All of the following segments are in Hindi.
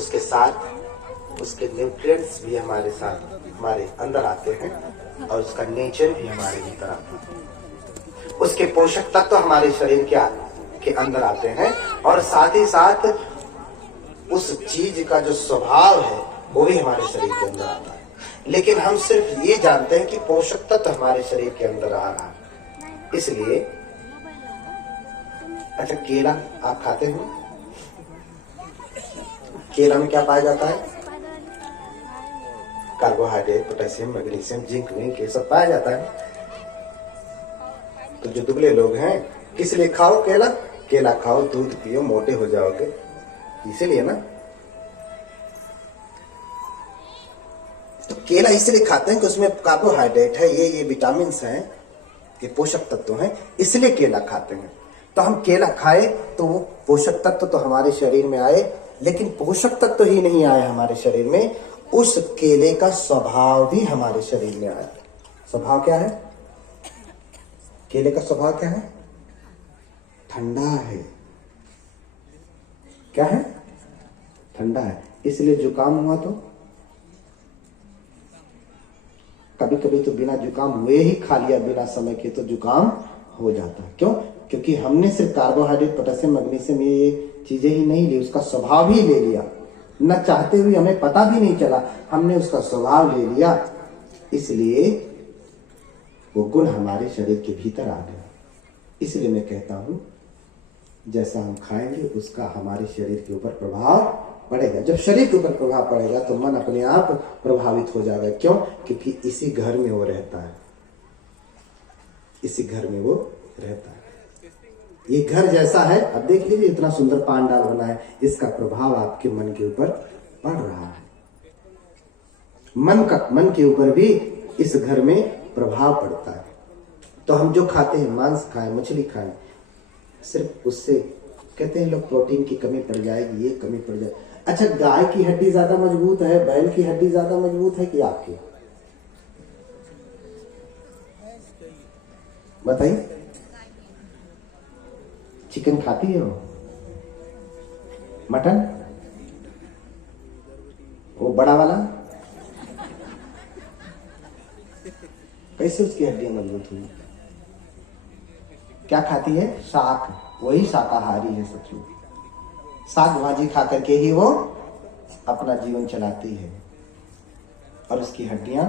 उसके साथ उसके न्यूट्रिएंट्स भी हमारे साथ हमारे अंदर आते हैं और उसका नेचर भी हमारे भीतर आता है। उसके पोषक तत्व हमारे शरीर के अंदर आते हैं और साथ ही साथ उस चीज का जो स्वभाव है वो भी हमारे शरीर के अंदर आता है। लेकिन हम सिर्फ ये जानते हैं कि पोषक तत्व हमारे शरीर के अंदर आ रहा है, इसलिए अच्छा केला आप खाते हो? केला में क्या पाया जाता है? कार्बोहाइड्रेट, पोटेशियम, मैग्नीशियम, जिंक विंक ये सब पाया जाता है। तो जो दुबले लोग हैं इसलिए खाओ केला, केला खाओ, दूध पियो, मोटे हो जाओगे, इसीलिए ना। तो केला इसलिए खाते हैं कि उसमें कार्बोहाइड्रेट है, ये विटामिन हैं, ये पोषक तत्व हैं, इसलिए केला खाते हैं। तो हम केला खाए तो वो पोषक तत्व तो हमारे शरीर में आए, लेकिन पोषक तत्व ही नहीं आए हमारे शरीर में, उस केले का स्वभाव भी हमारे शरीर में आया। स्वभाव क्या है? केले का स्वभाव क्या है? ठंडा है। क्या है? ठंडा है। इसलिए जुकाम हुआ तो कभी कभी तो बिना जुकाम हुए ही खा लिया बिना समय के तो जुकाम हो जाता है। क्यों? क्योंकि हमने सिर्फ कार्बोहाइड्रेट, पोटेशियम, मैग्नीशियम ये चीजें ही नहीं ली, उसका स्वभाव ही ले लिया। न चाहते हुए, हमें पता भी नहीं चला, हमने उसका स्वभाव ले लिया, इसलिए वो गुण हमारे शरीर के भीतर आ गया। इसलिए मैं कहता हूं जैसा हम खाएंगे उसका हमारे शरीर के ऊपर प्रभाव पड़ेगा। जब शरीर के ऊपर प्रभाव पड़ेगा तो मन अपने आप प्रभावित हो जाएगा। क्यों? क्योंकि इसी घर में वो रहता है, इसी घर में वो रहता है। ये घर जैसा है, अब देख लीजिए इतना सुंदर पांडाल बना है, इसका प्रभाव आपके मन के ऊपर पड़ रहा है। मन के ऊपर भी इस घर में प्रभाव पड़ता है। तो हम जो खाते हैं, मांस खाएं, मछली खाएं, सिर्फ उससे कहते हैं लोग प्रोटीन की कमी पड़ जाएगी, ये कमी पड़ जाएगी। अच्छा, गाय की हड्डी ज्यादा मजबूत है, बैल की हड्डी ज्यादा मजबूत है कि आपकी? बताइए। चिकन खाती हो? मटन? वो बड़ा वाला कैसे उसकी हड्डियां मजबूत हुई? क्या खाती है? शाक। वही शाकाहारी है सब लोग। साग भाजी खा करके ही वो अपना जीवन चलाती है और उसकी हड्डियां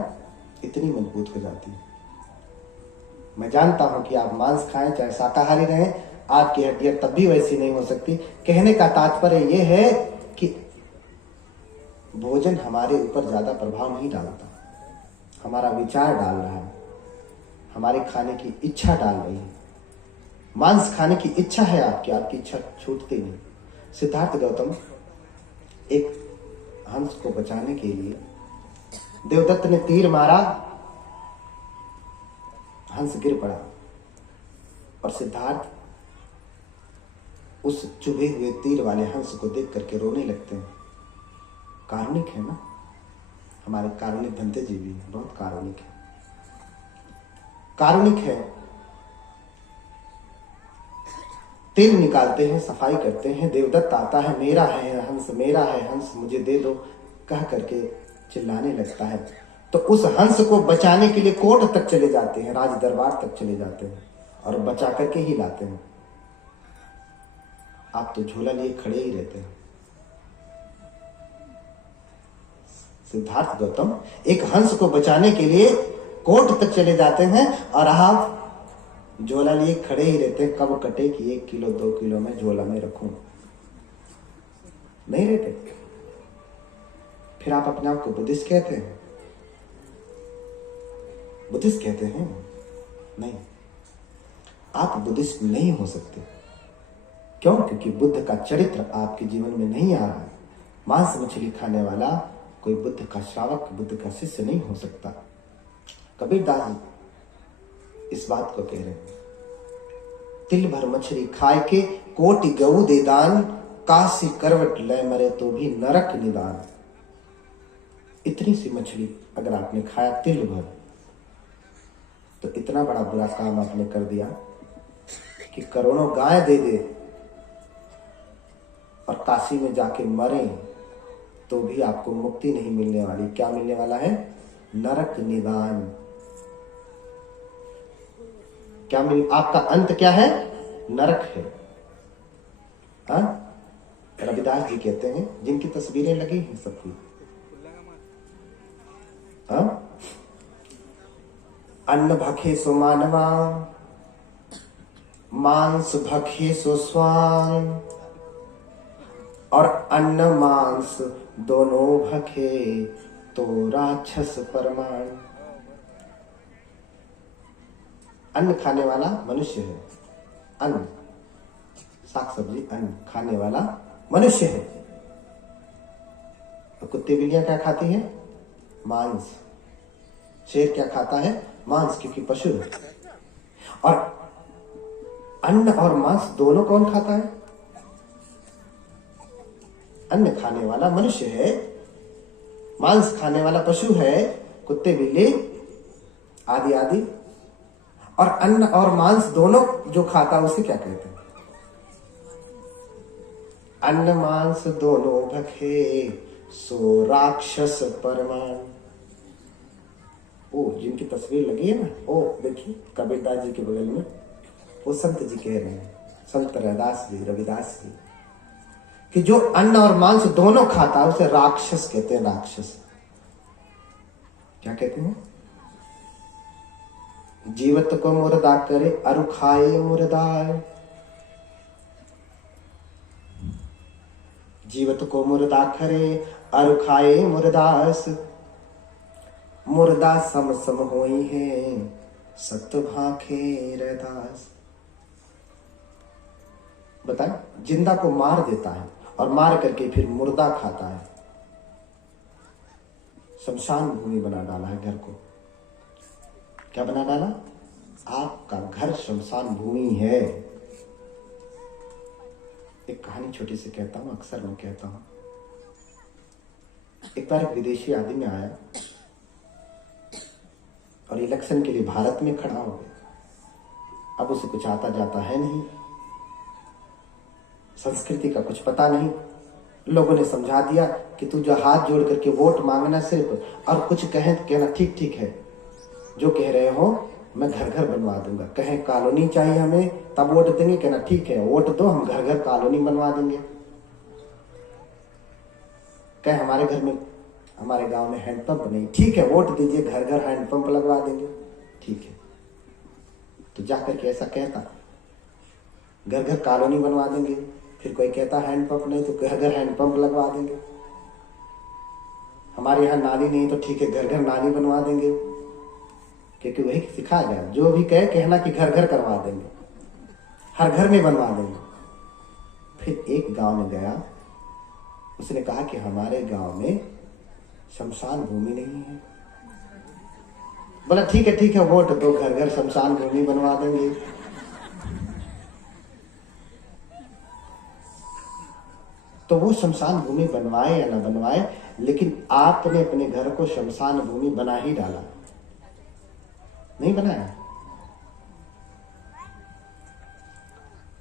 इतनी मजबूत हो जाती है। मैं जानता हूं कि आप मांस खाएं चाहे शाकाहारी रहें, आपकी हड्डियां तब भी वैसी नहीं हो सकती। कहने का तात्पर्य यह है कि भोजन हमारे ऊपर ज्यादा प्रभाव नहीं डालता, हमारा विचार डाल रहा है, हमारे खाने की इच्छा डाल रही है। मांस खाने की इच्छा है आपकी इच्छा छूटती नहीं। सिद्धार्थ गौतम एक हंस को बचाने के लिए देवदत्त ने तीर मारा, हंस गिर पड़ा और सिद्धार्थ उस चुभे हुए तीर वाले हंस को देख करके रोने लगते हैं। कारुणिक है ना, हमारे कारुणिक भंते जी भी बहुत कारुणिक है, कारुणिक है। तेल निकालते हैं, सफाई करते हैं, देवदत्त आता है, मेरा है हंस, मेरा है हंस, मुझे दे दो कह करके चिल्लाने लगता है। तो उस हंस को बचाने के लिए कोर्ट तक चले जाते हैं, राज दरबार तक चले जाते हैं और बचा करके ही लाते हैं। आप तो झोला लिए खड़े ही रहते हैं। सिद्धार्थ गौतम एक हंस को बचाने के लिए कोर्ट तक चले जाते हैं और आप झोला लिए खड़े ही रहते हैं। कब कटे कि 1 किलो 2 किलो में झोला में रखूं, नहीं रहते। फिर आप अपने आप को बुद्धिस्ट कहते हैं? बुद्धिस्ट कहते हैं? नहीं, आप बुद्धिस्ट नहीं हो सकते। क्यों? क्योंकि बुद्ध का चरित्र आपके जीवन में नहीं आ रहा है। मांस मछली खाने वाला कोई बुद्ध का श्रावक, बुद्ध का शिष्य नहीं हो सकता। कबीरदास इस बात को कह रहे हैं, तिल भर मछली खाए के कोटि गऊ दे दान, काशी करवट ले मरे तो भी नरक निदान। इतनी सी मछली अगर आपने खाया तिल भर, तो इतना बड़ा बुरा काम आपने कर दिया कि करोड़ों गाय दे दे और काशी में जाके मरे तो भी आपको मुक्ति नहीं मिलने वाली। क्या मिलने वाला है? नरक निदान। क्या आपका अंत क्या है? नरक है। हाँ? रविदास जी कहते हैं, जिनकी तस्वीरें लगी हैं सबकी, हाँ? अन्न भखे सो मानवा, मांस भखे सो स्वान, और अन्न मांस दोनों भखे तो राक्षस परमाण। अन्न खाने वाला मनुष्य है, अन्न साग सब्जी अन्न खाने वाला मनुष्य है। तो कुत्ते बिल्लियां क्या खाती हैं? मांस। शेर क्या खाता है? मांस, क्योंकि पशु है। और अन्न और मांस दोनों कौन खाता है? अन्न खाने वाला मनुष्य है, मांस खाने वाला पशु है, कुत्ते बिल्ली आदि आदि। और अन्न और मांस दोनों जो खाता है उसे क्या कहते हैं? अन्न मांस दोनों भखे सो राक्षस परमाण। ओ, जिनकी तस्वीर लगी है ना, ओ देखिए कबीरदास जी के बगल में, वो संत जी कह रहे हैं, संत रैदास जी, रविदास जी, कि जो अन्न और मांस दोनों खाता है उसे राक्षस कहते हैं। राक्षस क्या कहते हैं? जीवत को मुर्दा करे अरु खाए मुर्दा। जीवत को मुर्दा करे अरु खाए मुर्दास, मुर्दा सम सम होई है सत भाखे रैदास। बताए, जिंदा को मार देता है और मार करके फिर मुर्दा खाता है। शमशान भूमि बना डाला है घर को। क्या बना डाला? आपका घर शमशान भूमि है। एक कहानी छोटी सी कहता हूं, अक्सर मैं कहता हूं। एक बार एक विदेशी आदमी आया और इलेक्शन के लिए भारत में खड़ा हो गया। अब उसे कुछ आता जाता है नहीं, संस्कृति का कुछ पता नहीं। लोगों ने समझा दिया कि तू जो हाथ जोड़ करके वोट मांगना सिर्फ, और कुछ कहना ठीक ठीक है, जो कह रहे हो मैं घर घर बनवा दूंगा। कहें कॉलोनी चाहिए हमें, तब वोट देंगे, कहना ठीक है वोट दो, हम घर घर कॉलोनी बनवा देंगे। कहे हमारे घर में, हमारे गांव में हैंडपंप नहीं, ठीक है वोट दीजिए, घर घर हैंडपंप लगवा देंगे। ठीक है, तो जाकर के ऐसा कहता, घर घर कॉलोनी बनवा देंगे। फिर कोई कहता हैंडपंप नहीं, तो घर घर हैंडपंप लगवा देंगे। हमारे यहाँ नाली नहीं, तो ठीक है घर घर नाली बनवा देंगे। क्योंकि वही सिखाया गया, जो भी कहे कहना कि घर घर करवा देंगे, हर घर में बनवा देंगे। फिर एक गांव में गया, उसने कहा कि हमारे गांव में शमशान भूमि नहीं है। बोला ठीक है वोट दो, घर घर शमशान भूमि बनवा देंगे। तो वो शमशान भूमि बनवाए या ना बनवाए, लेकिन आपने अपने घर को शमशान भूमि बना ही डाला, नहीं बनाया।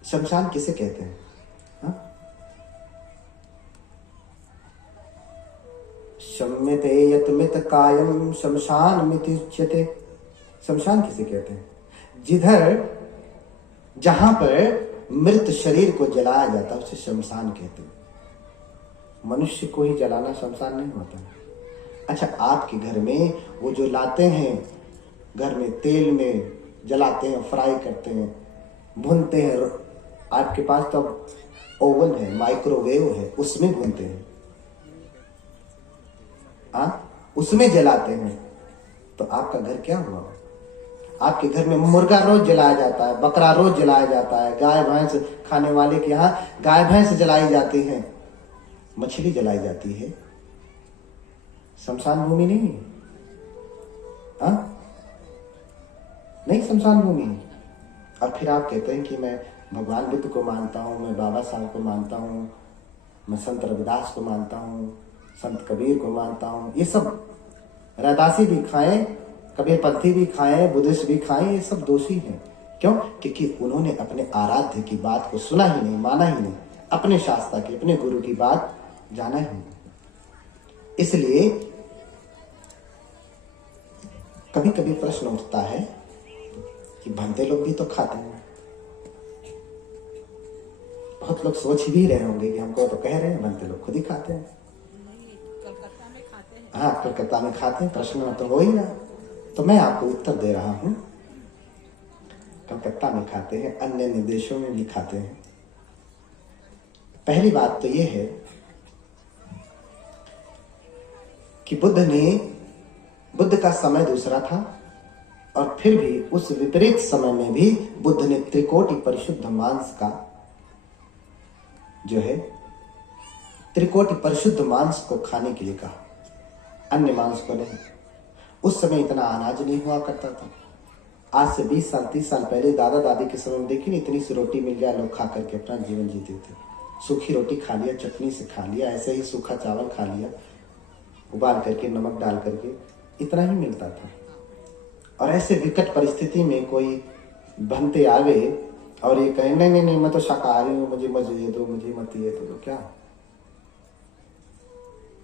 शमशान किसे कहते हैं? हा? शम्यते यतमित कायम शमशान मित्युच्यते। शमशान किसे कहते हैं? जिधर, जहां पर मृत शरीर को जलाया जाता है उसे शमशान कहते हैं। मनुष्य को ही जलाना शमशान नहीं होता। अच्छा, आपके घर में वो जो लाते हैं, घर में तेल में जलाते हैं, फ्राई करते हैं, भूनते हैं, आपके पास तो ओवन है, माइक्रोवेव है, उसमें भूनते हैं, उसमें जलाते हैं। तो आपका घर क्या हुआ? आपके घर में मुर्गा रोज जलाया जाता है, बकरा रोज जलाया जाता है, गाय भैंस खाने वाले के यहाँ गाय भैंस जलाई जाती हैं, मछली जलाई जाती है। शमशान भूमि नहीं है, नहीं शमशान भूमि। और फिर आप कहते हैं कि मैं भगवान बुद्ध को मानता हूँ, मैं बाबा साहब को मानता हूँ, मैं संत रविदास को मानता हूँ, संत कबीर को मानता हूँ। ये सब रैदासी भी खाएं, कबीरपंथी भी खाएं, बुद्धिस्ट भी खाएं, ये सब दोषी हैं। क्यों? क्योंकि उन्होंने अपने आराध्य की बात को सुना ही नहीं, माना ही नहीं, अपने शास्त्रा की, अपने गुरु की बात जाना ही नहीं। इसलिए कभी कभी प्रश्न उठता है कि भंते लोग भी तो खाते हैं। बहुत लोग सोच भी रहे होंगे कि हमको तो कह रहे हैं भंते लोग खुद ही खाते हैं। कलकत्ता में खाते हैं। हाँ, कलकत्ता में खाते हैं, प्रश्न तो हो ही ना। तो मैं आपको उत्तर दे रहा हूं, कलकत्ता में खाते हैं, अन्य देशों में भी खाते हैं। पहली बात तो यह है कि बुद्ध का समय दूसरा था, और फिर भी उस विपरीत समय में भी बुद्ध ने त्रिकोटि परिशुद्ध मांस का जो है, त्रिकोटि परिशुद्ध मांस को खाने के लिए कहा, अन्य मांस को नहीं। उस समय इतना अनाज नहीं हुआ करता था। आज से 20 साल 30 साल पहले दादा दादी के समय में देखिए, इतनी सी रोटी मिल जाए, लोग खा करके अपना जीवन जीते थे। सूखी रोटी खा लिया, चटनी से खा लिया, ऐसे ही सूखा चावल खा लिया, उबाल करके नमक डाल करके, इतना ही मिलता था। और ऐसे विकट परिस्थिति में कोई भंते आ गए और ये कहे नहीं नहीं नहीं, मैं तो शाकाहारी हूं, मुझे ये दो, मुझे मत ये दो, क्या?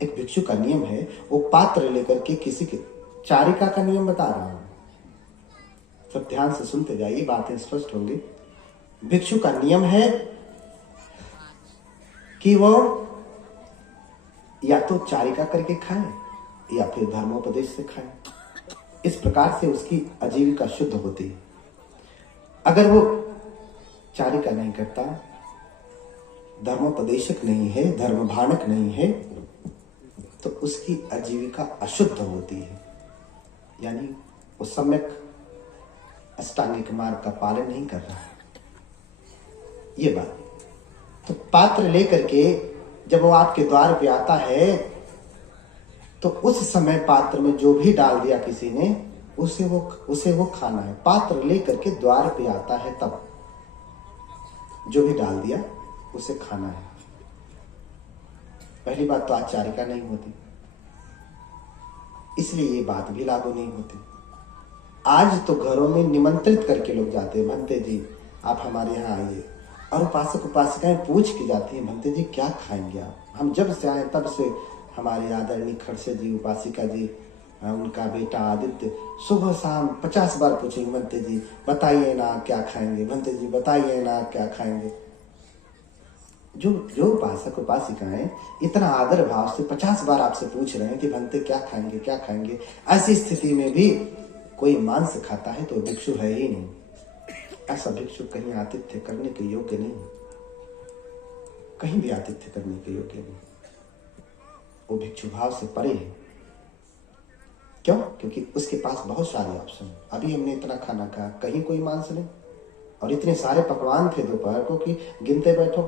एक भिक्षु का नियम है, वो पात्र लेकर के किसी के, चारिका का नियम बता रहा हूं, सब ध्यान से सुनते जाइए, बातें स्पष्ट होंगी। भिक्षु का नियम है कि वो या तो चारिका करके खाए या फिर धर्मोपदेश से खाए। इस प्रकार से उसकी आजीविका शुद्ध होती है। अगर वो चारिका नहीं करता, धर्मोपदेशक नहीं है, धर्मभाणक नहीं है, तो उसकी आजीविका अशुद्ध होती है, यानी वो सम्यक अष्टांगिक मार्ग का पालन नहीं कर रहा है। ये बात। तो पात्र लेकर के जब वो आपके द्वार पे आता है, तो उस समय पात्र में जो भी डाल दिया किसी ने, उसे वो खाना है। पात्र लेकर के द्वार पे आता है, तब जो भी डाल दिया उसे खाना है। पहली बात तो आचारिका नहीं होती, इसलिए ये बात भी लागू नहीं होती। आज तो घरों में निमंत्रित करके लोग जाते हैं, भंते जी आप हमारे यहाँ आइए, और उपासक उपासिकाएं पूछ के जाती हैं, भंते जी क्या खाएंगे आप? हम जब से आए तब से हमारे आदरणीय खड़से जी, उपासिका जी, उनका बेटा आदित्य सुबह शाम 50 बार पूछेंगे, भंते जी बताइए ना क्या खाएंगे, भंते जी बताइए ना क्या खाएंगे। जो उपासक उपासिकाएं इतना आदर भाव से 50 बार आपसे पूछ रहे हैं कि भंते क्या खाएंगे क्या खाएंगे, ऐसी स्थिति में भी कोई मांस खाता है तो भिक्षु है ही नहीं। ऐसा भिक्षु कहीं आतिथ्य करने के योग्य नहीं, कहीं भी आतिथ्य करने के योग्य नहीं। वो भिक्षु भाव से परे है। क्यों? क्योंकि उसके पास बहुत सारे ऑप्शन। अभी हमने इतना खाना खाया, कहीं कोई मांस नहीं, और इतने सारे पकवान थे दोपहर को कि गिनते बैठो।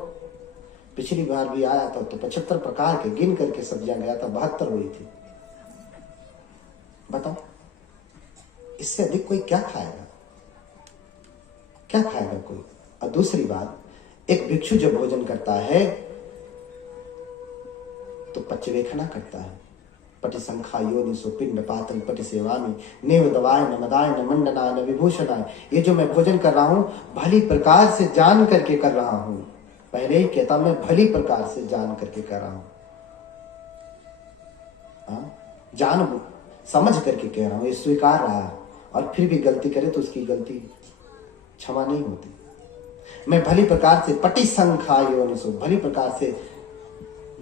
पिछली बार भी आया था तो 75 प्रकार के गिन करके सब्जियां गया था, 72 हुई थी। बताओ, इससे अधिक कोई क्या खाएगा? क्या खाएगा कोई? और दूसरी बात, एक भिक्षु जब भोजन करता है तो पचवेखना करता है। पटिसंखा योनिसो पिंड पातन पटि सेवामी नेव दवाय न मदाय न मंडनाय न विभूषणाय। ये जो मैं भोजन कर रहा हूं, भली प्रकार से जान करके कर रहा हूं। पहले ही कहता, मैं भली प्रकार से जान करके कर रहा हूं। जान समझ करके कह रहा हूं, ये स्वीकार रहा है, और फिर भी गलती करे तो उसकी गलती क्षमा नहीं होती। मैं भली प्रकार से पटिसंखा योनिसो, भली प्रकार से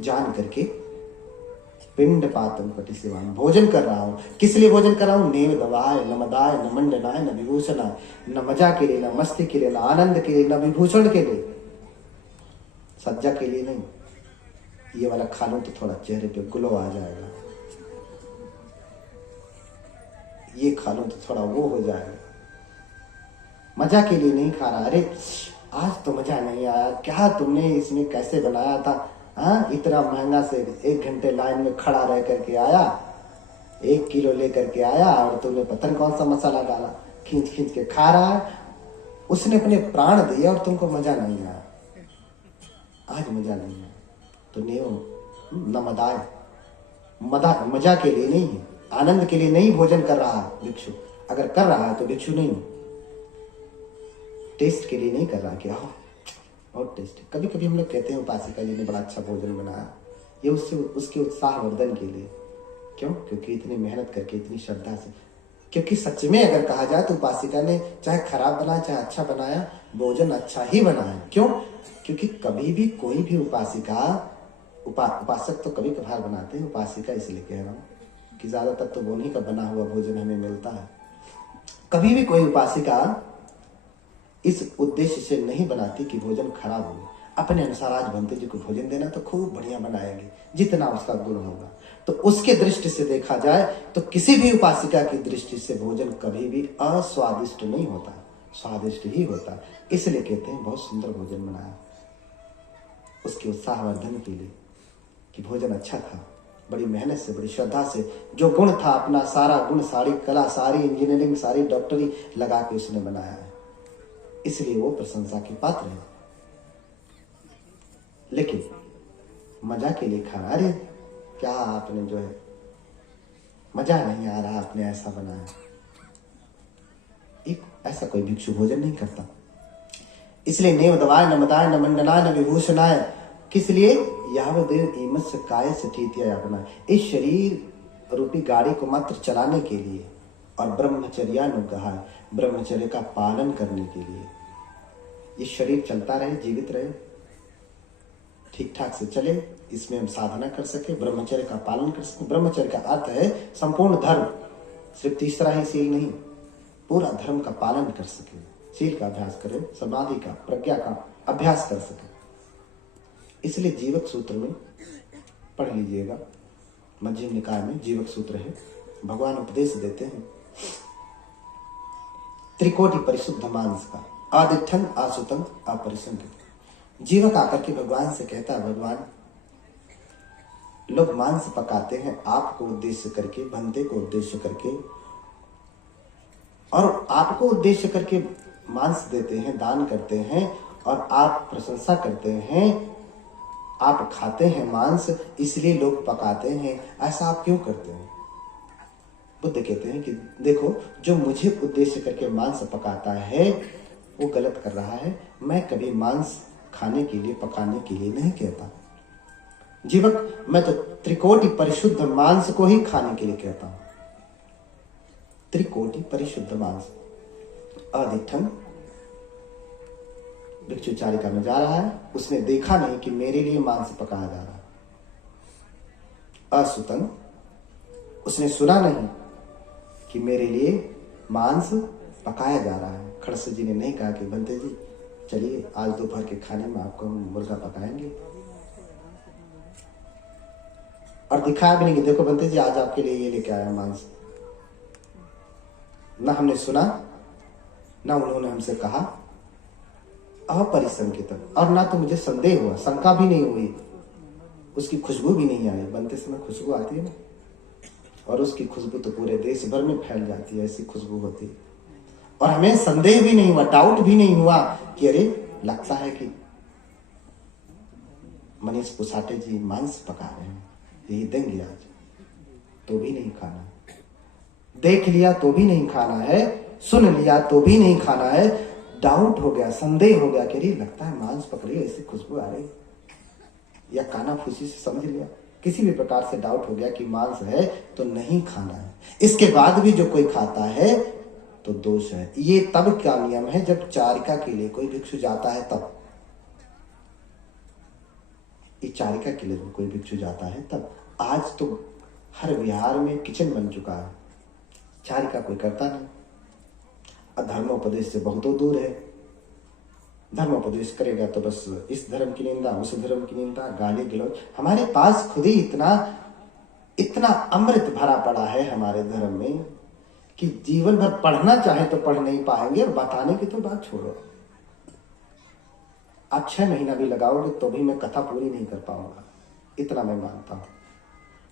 जान करके पिंड पातन पटि सेवा भोजन कर रहा हूं। किस लिए भोजन कर रहा हूं? नेव दवाय न मदाय न मंडनाय न विभूषणाय। न मजा के लिए, न मस्ती के लिए, न आनंद के लिए, न विभूषण के लिए, सज्जा के लिए नहीं। ये वाला खा लो तो थोड़ा चेहरे पे ग्लो आ जाएगा, ये खा लो तो थोड़ा वो हो जाएगा। मजा के लिए नहीं खा रहा। अरे आज तो मजा नहीं आया, क्या तुमने इसमें कैसे बनाया था? हाँ, इतना महंगा से 1 घंटे लाइन में खड़ा रह करके आया, 1 किलो लेकर के आया, और तुमने पता नहीं कौन सा मसाला डाला, खींच खींच के खा रहा है। उसने अपने प्राण दिए और तुमको मजा नहीं आया। आज मजा नहीं आया तो न मदाय, मजा के लिए नहीं है, आनंद के लिए नहीं भोजन कर रहा है भिक्षु। अगर कर रहा है तो भिक्षु नहीं, टेस्ट के लिए नहीं कर रहा कि और टेस्ट। कभी कभी हम लोग कहते हैं उपासिका जी ने बड़ा अच्छा भोजन बनाया, ये उससे उसके उत्साहवर्धन के लिए। क्यों? क्योंकि इतनी मेहनत करके, इतनी श्रद्धा से, क्योंकि सच में अगर कहा जाए तो उपासिका ने चाहे खराब बनाया चाहे अच्छा बनाया, भोजन अच्छा ही बनाया। क्यों? क्योंकि कभी भी कोई भी उपासिका, उपासक तो कभी कभार बनाते हैं, उपासिका इसलिए कह रहा हूं कि ज्यादातर तो उन्हीं का बना हुआ भोजन हमें मिलता है। कभी भी कोई उपासिका इस उद्देश्य से नहीं बनाती कि भोजन खराब हो। अपने अनुसार आज बंते जी को भोजन देना तो खूब बढ़िया बनाएंगे, जितना उसका गुण होगा। तो उसके दृष्टि से देखा जाए तो किसी भी उपासिका की दृष्टि से भोजन कभी भी अस्वादिष्ट नहीं होता, स्वादिष्ट ही होता। इसलिए कहते हैं बहुत सुंदर भोजन बनाया, उसके उत्साहवर्धन के लिए कि भोजन अच्छा था, बड़ी मेहनत से, बड़ी श्रद्धा से, जो गुण था अपना सारा गुण, सारी कला, सारी इंजीनियरिंग, सारी डॉक्टरी लगा के उसने बनाया है, इसलिए वो प्रशंसा के पात्र है। लेकिन मजा के लिए खाना, अरे क्या आपने जो है मजा नहीं आ रहा, आपने ऐसा बनाया, एक ऐसा कोई भिक्षु भोजन नहीं करता। इसलिए नेव दवाय न मदाय न मंडनाय न विभूषणाय, किस लिए? यावदेव ईमस्य काय सठीत्या अपना, इस शरीर रूपी गाड़ी को मात्र चलाने के लिए, और ब्रह्मचर्यानुग्रह, ब्रह्मचर्य का पालन करने के लिए। ये शरीर चलता रहे, जीवित रहे, ठीक ठाक से चले, इसमें हम साधना कर सके, ब्रह्मचर्य का पालन कर सके। ब्रह्मचर्य का अर्थ है संपूर्ण धर्म, सिर्फ तीसरा ही सील नहीं, पूरा धर्म का पालन कर सके, शील का अभ्यास करे, समाधि का, प्रज्ञा का अभ्यास कर सके। इसलिए जीवक सूत्र में पढ़ लीजिएगा, मध्यम निकाय में जीवक सूत्र है, भगवान उपदेश देते हैं त्रिकोटि परिशुद्ध मांस का, आदिठन आसुतम अपरिसंगित। जीवक आकर के भगवान से कहता है, भगवान लोग मांस पकाते हैं आपको उद्देश्य करके, बंदे को उद्देश्य करके, और आपको उद्देश्य करके मांस देते हैं, दान करते हैं, और आप प्रशंसा करते हैं, आप खाते हैं मांस, इसलिए लोग पकाते हैं, ऐसा आप क्यों करते हैं? बुद्ध कहते हैं कि देखो, जो मुझे उद्देश्य करके मांस पकाता है वो गलत कर रहा है, मैं कभी मांस खाने के लिए, पकाने के लिए नहीं कहता। जीवक, मैं तो त्रिकोटि परिशुद्ध मांस को ही खाने के लिए कहता हूं। त्रिकोटि परिशुद्ध मांस। अधिठन भिक्षु चारिका में जा रहा है, उसने देखा नहीं कि मेरे लिए मांस पकाया जा रहा है। असुतन, उसने सुना नहीं कि मेरे लिए मांस पकाया जा रहा है। खड़से जी ने नहीं कहा कि बंते जी चलिए आज दोपहर के खाने में आपको हम मुर्गा पकाएंगे, और दिखाया भी नहीं कि देखो बंते जी आज आपके लिए ये लेके आया मांस। ना हमने सुना, ना उन्होंने हमसे कहा, अपरिसंकित, और ना तो मुझे संदेह हुआ, शंका भी नहीं हुई, उसकी खुशबू भी नहीं आई। बनते समय खुशबू आती है ना, और उसकी खुशबू तो पूरे देश भर में फैल जाती है, ऐसी खुशबू होती है। और हमें संदेह भी नहीं हुआ, डाउट भी नहीं हुआ कि अरे लगता है कि मनीष पुसाटे जी मांस पका रहे हैं, यही देंगे आज, तो भी नहीं खाना। देख लिया तो भी नहीं खाना है, सुन लिया तो भी नहीं खाना है, डाउट हो गया, संदेह हो गया कि अरे लगता है मांस पक रही है, ऐसी खुशबू आ रही, या कानाफूसी से समझ लिया, किसी भी प्रकार से डाउट हो गया कि मांस है तो नहीं खाना है। इसके बाद भी जो कोई खाता है तो दोष है। ये तब क्या नियम है जब चारिका के लिए कोई भिक्षु जाता है तब, ये चारिका के लिए कोई भिक्षु जाता है तब। आज तो हर विहार में किचन बन चुका है, चारिका कोई करता नहीं, धर्मोपदेश से बहुत दूर है। धर्मोपदेश करेगा तो बस इस धर्म की निंदा, उस धर्म की निंदा, गाली गलौज। हमारे पास खुद ही इतना अमृत भरा पड़ा है हमारे धर्म में कि जीवन भर पढ़ना चाहे तो पढ़ नहीं पाएंगे, और बताने की तो बात छोड़ो। आप 6 महीना भी लगाओगे तो भी मैं कथा पूरी नहीं कर पाऊंगा, इतना मैं मानता हूं।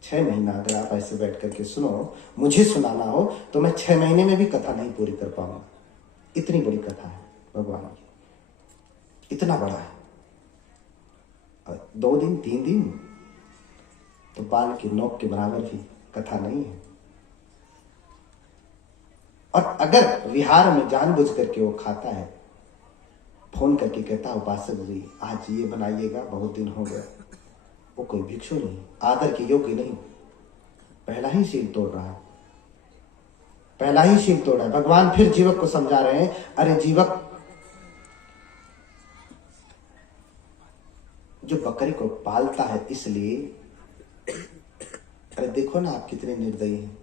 6 महीना अगर आप ऐसे बैठ करके सुनो, मुझे सुनाना हो तो मैं 6 महीने में भी कथा नहीं पूरी कर पाऊंगा। इतनी बड़ी कथा है भगवान की, इतना बड़ा है। और 2 दिन 3 दिन तो बाल की नोक के बराबर भी कथा नहीं है। और अगर विहार में जानबूझ करके वो खाता है, फोन करके कहता है उपासक जी आज ये बनाइएगा, बहुत दिन हो गया, वो कोई भिक्षु नहीं, आदर के योग्य नहीं, पहला ही शील तोड़ रहा है, पहला ही शील तोड़ा है। भगवान फिर जीवक को समझा रहे हैं, अरे जीवक, जो बकरी को पालता है इसलिए, अरे देखो ना आप कितने निर्दयी हैं,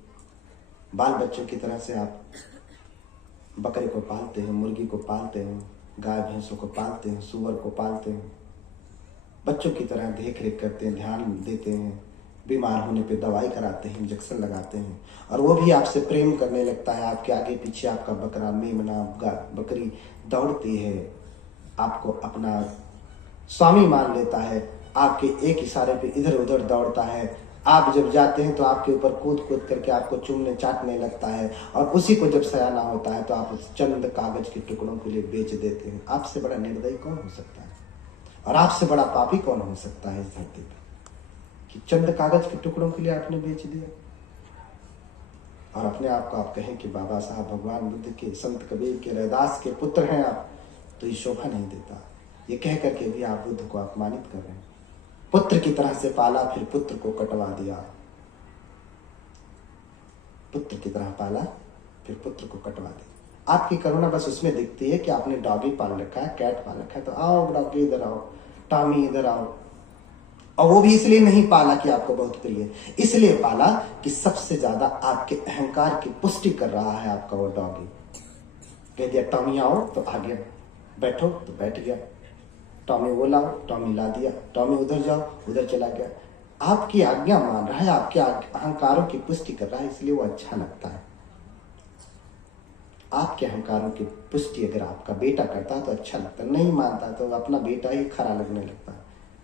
बाल बच्चों की तरह से आप बकरे को पालते हैं, मुर्गी को पालते हैं, गाय भैंसों को पालते हैं, सुअर को पालते हैं, बच्चों की तरह देख रेख करते हैं, ध्यान देते हैं, बीमार होने पे दवाई कराते हैं, इंजेक्शन लगाते हैं, और वो भी आपसे प्रेम करने लगता है। आपके आगे पीछे आपका बकरा, मेमना, बकरी दौड़ती है, आपको अपना स्वामी मान लेता है, आपके एक इशारे पे इधर उधर दौड़ता है। आप जब जाते हैं तो आपके ऊपर कूद कूद करके आपको चूमने चाटने लगता है, और उसी को जब सयाना होता है तो आप उस चंद कागज के टुकड़ों के लिए बेच देते हैं। आपसे बड़ा निर्दयी कौन हो सकता है, और आपसे बड़ा पापी कौन हो सकता है इस धरती पर, कि चंद कागज के टुकड़ों के लिए आपने बेच दिया। और अपने आप को आप कहें कि बाबा साहब भगवान बुद्ध के, संत कबीर के, रैदास के पुत्र हैं आप, तो ये शोभा नहीं देता। ये कह करके भी आप बुद्ध को अपमानित कर रहे हैं। पुत्र की तरह से पाला, फिर पुत्र को कटवा दिया। पुत्र की तरह पाला, फिर पुत्र को कटवा दिया। आपकी करुणा बस उसमें दिखती है कि आपने डॉगी पाल रखा है, कैट पाल रखा है, तो आओ डॉगी इधर आओ, टॉमी इधर आओ। और वो भी इसलिए नहीं पाला कि आपको बहुत प्रिय है, इसलिए पाला कि सबसे ज्यादा आपके अहंकार की पुष्टि कर रहा है आपका वो डॉगी। कह दिया टॉमी आओ तो आ गया, बैठो तो बैठ गया, टॉमी वो लाओ, टॉमी ला दिया, टॉमी उधर जाओ, उधर चला गया। आपकी आज्ञा मान रहा है, आपके अहंकारों की पुष्टि कर रहा है, इसलिए वो अच्छा लगता है। आपके अहंकारों की पुष्टि अगर आपका बेटा करता है तो अच्छा लगता है, नहीं मानता तो अपना बेटा ही खरा लगने लगता है,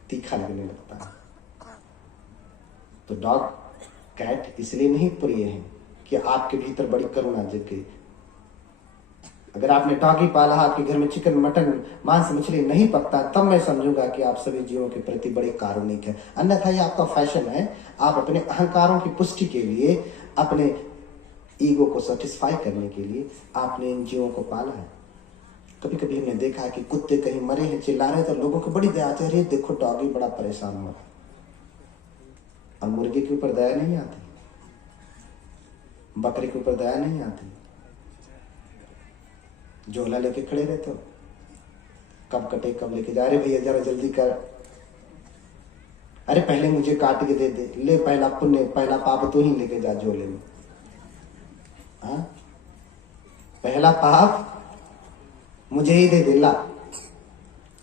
तीखा लगने लगता है। तो डॉग, कैट इसलिए नहीं प्रिय है कि आपके भीतर बड़ी करुणा जग गई। अगर आपने डॉगी पाला, आपके घर में चिकन, मटन, मांस, मछली नहीं पकता, तब मैं समझूंगा कि आप सभी जीवों के प्रति बड़े कारुणिक हैं। अन्यथा ये आपका फैशन है, आप अपने अहंकारों की पुष्टि के लिए, अपने ईगो को सेटिस्फाई करने के लिए आपने इन जीवों को पाला है। कभी कभी हमने देखा है कि कुत्ते कहीं मरे हैं, चिल्ला रहे, तो लोगों को बड़ी दया आती है, अरे देखो डॉगी बड़ा परेशान हो रहा है। और मुर्गे के ऊपर दया नहीं आती, बकरे के ऊपर दया नहीं आती। झोला लेके खड़े रहते हो, कब कटे कब लेके जा रहे, भैया जरा जल्दी कर, अरे पहले मुझे काट के दे दे, ले पहला पुण्य, पहला पाप तू ही लेके जा झोले में। हाँ, पहला पाप मुझे ही दे दे ला।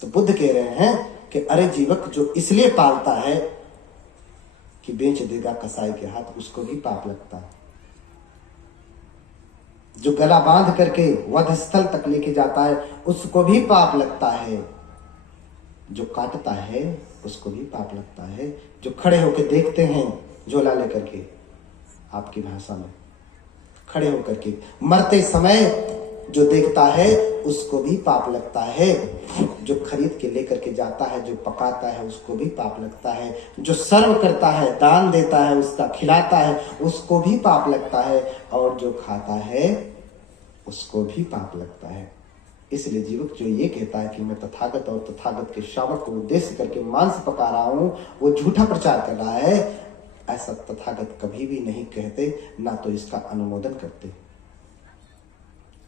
तो बुद्ध कह रहे हैं कि अरे जीवक, जो इसलिए पालता है कि बेच देगा कसाई के हाथ, उसको भी पाप लगता है। जो गला बांध करके वध स्थल तक लेके जाता है, उसको भी पाप लगता है। जो काटता है उसको भी पाप लगता है। जो खड़े होकर देखते हैं झोला लेकर के, आपकी भाषा में खड़े होकर के मरते समय जो देखता है उसको भी पाप लगता है। जो खरीद के लेकर के जाता है, जो पकाता है, उसको भी पाप लगता है। जो सर्व करता है, दान देता है, उसका खिलाता है, उसको भी पाप लगता है। और जो खाता है उसको भी पाप लगता है। इसलिए जीवक जो ये कहता है कि मैं तथागत और तथागत के शावक को उद्देश्य करके मांस पका रहा हूं, वो झूठा प्रचार कर रहा है। ऐसा तथागत कभी भी नहीं कहते, ना तो इसका अनुमोदन करते।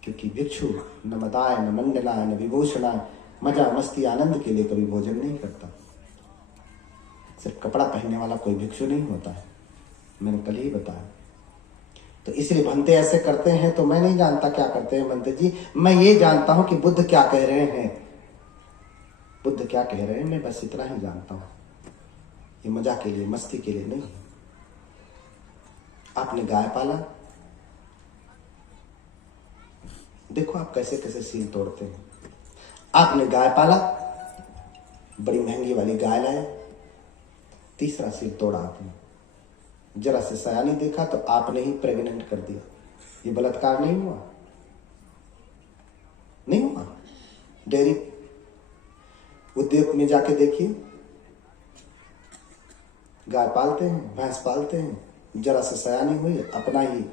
क्योंकि भिक्षु न मदाय, न मंडलाय, न विभूषणाय, मजा मस्ती आनंद के लिए कभी भोजन नहीं करता। सिर्फ कपड़ा पहनने वाला कोई भिक्षु नहीं होता है, मैंने कल ही बताया। तो इसलिए भंते ऐसे करते हैं, तो मैं नहीं जानता क्या करते हैं भंते जी, मैं ये जानता हूं कि बुद्ध क्या कह रहे हैं। बुद्ध क्या कह रहे हैं मैं बस इतना ही जानता हूं। ये मजा के लिए, मस्ती के लिए नहीं। आपने गाय पाला, देखो आप कैसे कैसे सील तोड़ते हैं। आपने गाय पाला, बड़ी महंगी वाली गाय लाए, तीसरा सील तोड़ा आपने। जरा से सयानी देखा तो आपने ही प्रेग्नेंट कर दिया। ये बलात्कार नहीं हुआ? नहीं हुआ? डेयरी उद्योग में जाके देखिए, गाय पालते हैं, भैंस पालते हैं, जरा से सयानी हुई, अपना ही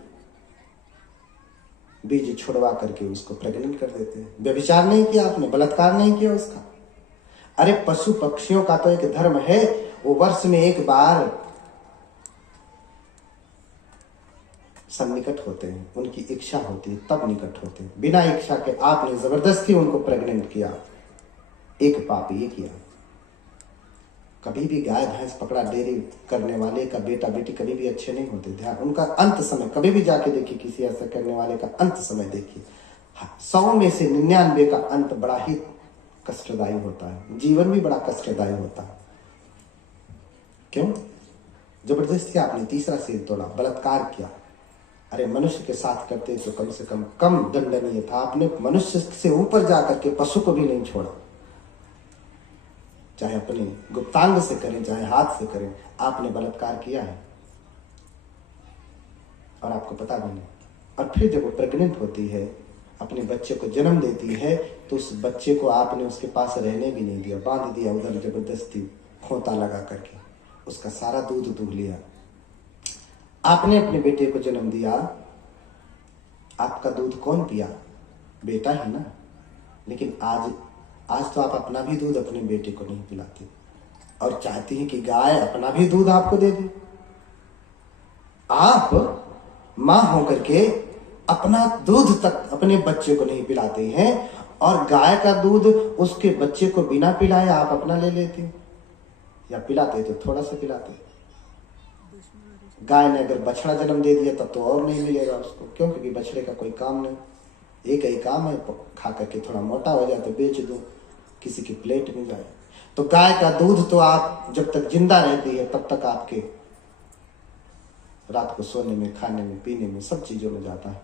बीज छुड़वा करके उसको प्रेग्नेंट कर देते हैं। व्यभिचार नहीं किया आपने, बलात्कार नहीं किया उसका। अरे पशु पक्षियों का तो एक धर्म है, वो वर्ष में एक बार सन्निकट होते हैं, उनकी इच्छा होती है तब निकट होते हैं। बिना इच्छा के आपने जबरदस्ती उनको प्रेग्नेंट किया, एक पाप ये किया। कभी भी गाय भैंस पकड़ा डेयरी करने वाले का बेटा बेटी कभी भी अच्छे नहीं होते। ध्यान, उनका अंत समय कभी भी जाके देखिए, किसी ऐसा करने वाले का अंत समय देखिए, 100 में से 99 का अंत बड़ा ही कष्टदायी होता है। जीवन भी बड़ा कष्टदायी होता है। क्यों? जबरदस्ती आपने तीसरा सिर तोड़ा, बलात्कार किया। अरे मनुष्य के साथ करते तो कम से कम दंडनीय था। आपने मनुष्य से ऊपर जाकर के पशु को भी नहीं छोड़ा, चाहे अपने गुप्तांग से करें चाहे हाथ से करें, आपने बलात्कार किया है और आपको पता भी नहीं। और फिर जब वो प्रेग्नेंट होती है, अपने बच्चे को जन्म देती है, तो उस बच्चे को आपने उसके पास रहने भी नहीं दिया, बांध दिया उधर जबरदस्ती खोता लगा करके, उसका सारा दूध दूध लिया। आपने अपने बेटे को जन्म दिया, आपका दूध कौन पिया? बेटा ही ना। लेकिन आज तो आप अपना भी दूध अपने बेटे को नहीं पिलाते और चाहती हैं कि गाय अपना भी दूध आपको दे दे। आप मां होकर के अपना दूध तक अपने बच्चे को नहीं पिलाते हैं और गाय का दूध उसके बच्चे को बिना पिलाए आप अपना ले लेते, या पिलाते तो थोड़ा सा पिलाते। गाय ने अगर बछड़ा जन्म दे दिया तब तो और नहीं मिलेगा उसको। क्यों? क्योंकि बछड़े का कोई काम नहीं, एक ही काम है, खा करके थोड़ा मोटा हो जाए तो बेच दो, किसी की प्लेट में जाए। तो गाय का दूध तो आप जब तक जिंदा रहती है तब तक आपके रात को सोने में, खाने में, पीने में, सब चीजों में जाता है,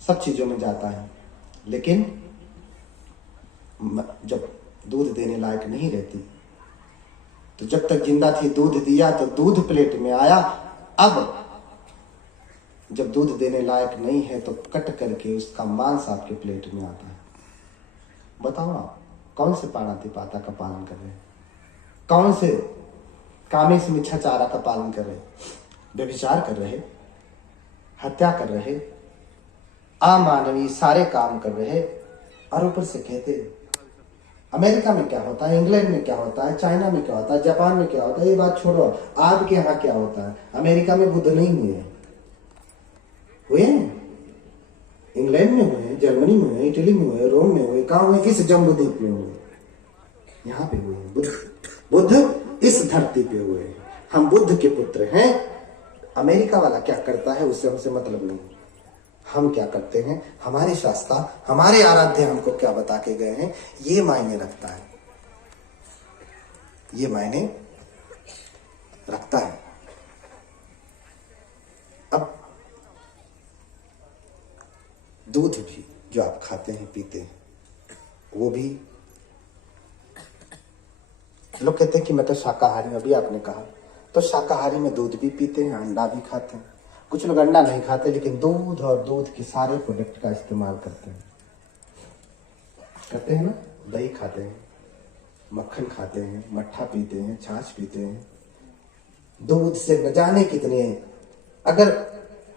सब चीजों में जाता है। लेकिन जब दूध देने लायक नहीं रहती, तो जब तक जिंदा थी दूध दिया तो दूध प्लेट में आया। अब जब दूध देने लायक नहीं है तो कट करके उसका मांस आपके प्लेट में आता है। बताओ आप कौन से पाणातिपाता का पालन कर रहे हैं? कौन से कामेश मिच्छाचारा का पालन कर रहे? व्यभिचार कर रहे, हत्या कर रहे, अमानवीय सारे काम कर रहे। और ऊपर से कहते अमेरिका में क्या होता है, इंग्लैंड में क्या होता है, चाइना में क्या होता है, जापान में क्या होता है, ये बात छोड़ो, आपके यहाँ क्या होता है। अमेरिका में बुद्ध नहीं हुए हैं, इंग्लैंड में हुए, जर्मनी में हुए, इटली में हुए, रोम में हुए, कहाँ हुए? इस जम्बूद्वीप में हुए, यहाँ पे हुए। बुद्ध इस धरती पे हुए। हम बुद्ध के पुत्र हैं। अमेरिका वाला क्या करता है उससे हमसे मतलब नहीं। हम क्या करते हैं, हमारे शास्त्र, हमारे आराध्य हमको क्या बता के गए हैं, ये मायने रखता है, ये मायने रखता है। अब दूध भी जो आप खाते हैं पीते हैं, वो भी लोग कहते हैं कि मैं तो शाकाहारी हूं। अभी आपने कहा तो शाकाहारी में दूध भी पीते हैं, अंडा भी खाते हैं। कुछ लोग अंडा नहीं खाते लेकिन दूध और दूध के सारे प्रोडक्ट का इस्तेमाल करते हैं ना। दही खाते हैं, मक्खन खाते हैं, मट्ठा पीते हैं, छाछ पीते हैं। दूध से न जाने कितने, अगर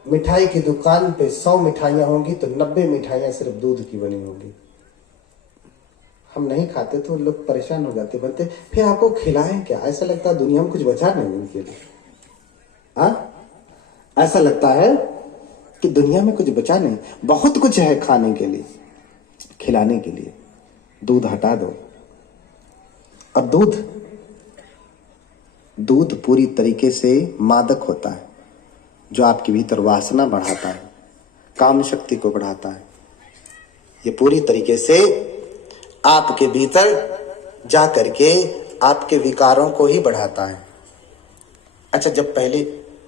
मिठाई की दुकान पे 100 मिठाइयां होंगी तो 90 मिठाइयां सिर्फ दूध की बनी होंगी। हम नहीं खाते तो लोग परेशान हो जाते, बोलते फिर आपको खिलाएं क्या? ऐसा लगता है दुनिया में कुछ बचा नहीं उनके लिए। हाँ, ऐसा लगता है कि दुनिया में कुछ बचा नहीं। बहुत कुछ है खाने के लिए, खिलाने के लिए। दूध हटा दो। और दूध पूरी तरीके से मादक होता है, जो आपके भीतर वासना बढ़ाता है, काम शक्ति को बढ़ाता है। ये पूरी तरीके से आपके भीतर जा करके आपके विकारों को ही बढ़ाता है। अच्छा,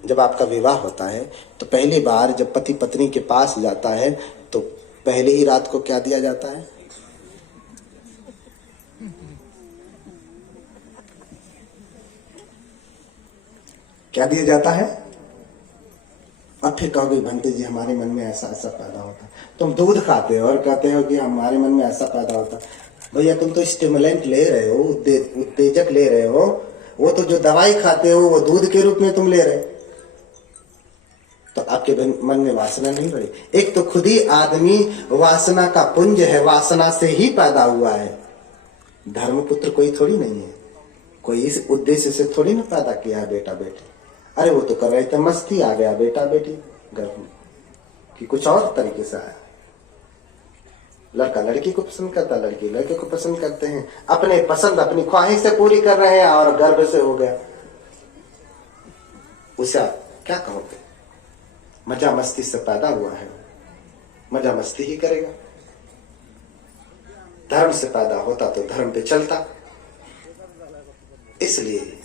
जब आपका विवाह होता है तो पहली बार जब पति पत्नी के पास जाता है तो पहले ही रात को क्या दिया जाता है? क्या दिया जाता है? और फिर कहोगे भंते जी हमारे मन में ऐसा ऐसा पैदा होता है। तुम दूध खाते हो और कहते हो कि हमारे मन में ऐसा पैदा होता है। भैया तुम तो स्टिमुलेंट ले रहे हो, उत्तेजक ले रहे हो। वो तो जो दवाई खाते हो वो दूध के रूप में तुम ले रहे हो। तो आपके मन में वासना नहीं बढ़ी। एक तो खुद ही आदमी वासना का पुंज है, वासना से ही पैदा हुआ है। धर्मपुत्र कोई थोड़ी नहीं है, कोई इस उद्देश्य से थोड़ी ना पैदा किया है बेटा बेटी। अरे वो तो कर रहे थे मस्ती, आ गया बेटा बेटी गर्भ में, कि कुछ और तरीके से आया। लड़का लड़की को पसंद करता, लड़की लड़के को पसंद करते हैं, अपने पसंद अपनी ख्वाहिश से पूरी कर रहे हैं और गर्भ से हो गया। उसे आप क्या कहोगे? मजा मस्ती से पैदा हुआ है, मजा मस्ती ही करेगा। धर्म से पैदा होता तो धर्म पे चलता। इसलिए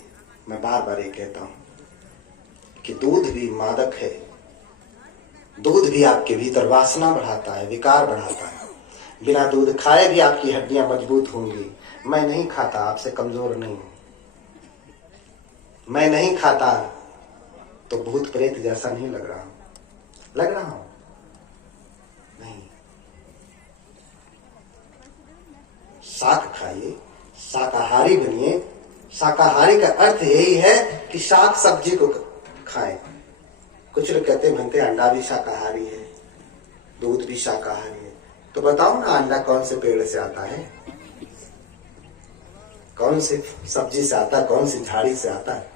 मैं बार बार ये कहता हूं कि दूध भी मादक है, दूध भी आपके भीतर वासना बढ़ाता है, विकार बढ़ाता है। बिना दूध खाए भी आपकी हड्डियां मजबूत होंगी। मैं नहीं खाता, आपसे कमजोर नहीं हूं। मैं नहीं खाता तो भूत प्रेत जैसा नहीं लग रहा हूं, लग रहा हूं नहीं। शाक खाइए, शाकाहारी बनिए। शाकाहारी का अर्थ यही है कि शाक सब्जी को खाएं। कुछ लोग कहते हैं बनते अंडा भी शाकाहारी है, दूध भी शाकाहारी है। तो बताओ ना, अंडा कौन से पेड़ से आता है, कौन सी सब्जी से आता है, कौन सी झाड़ी से आता है?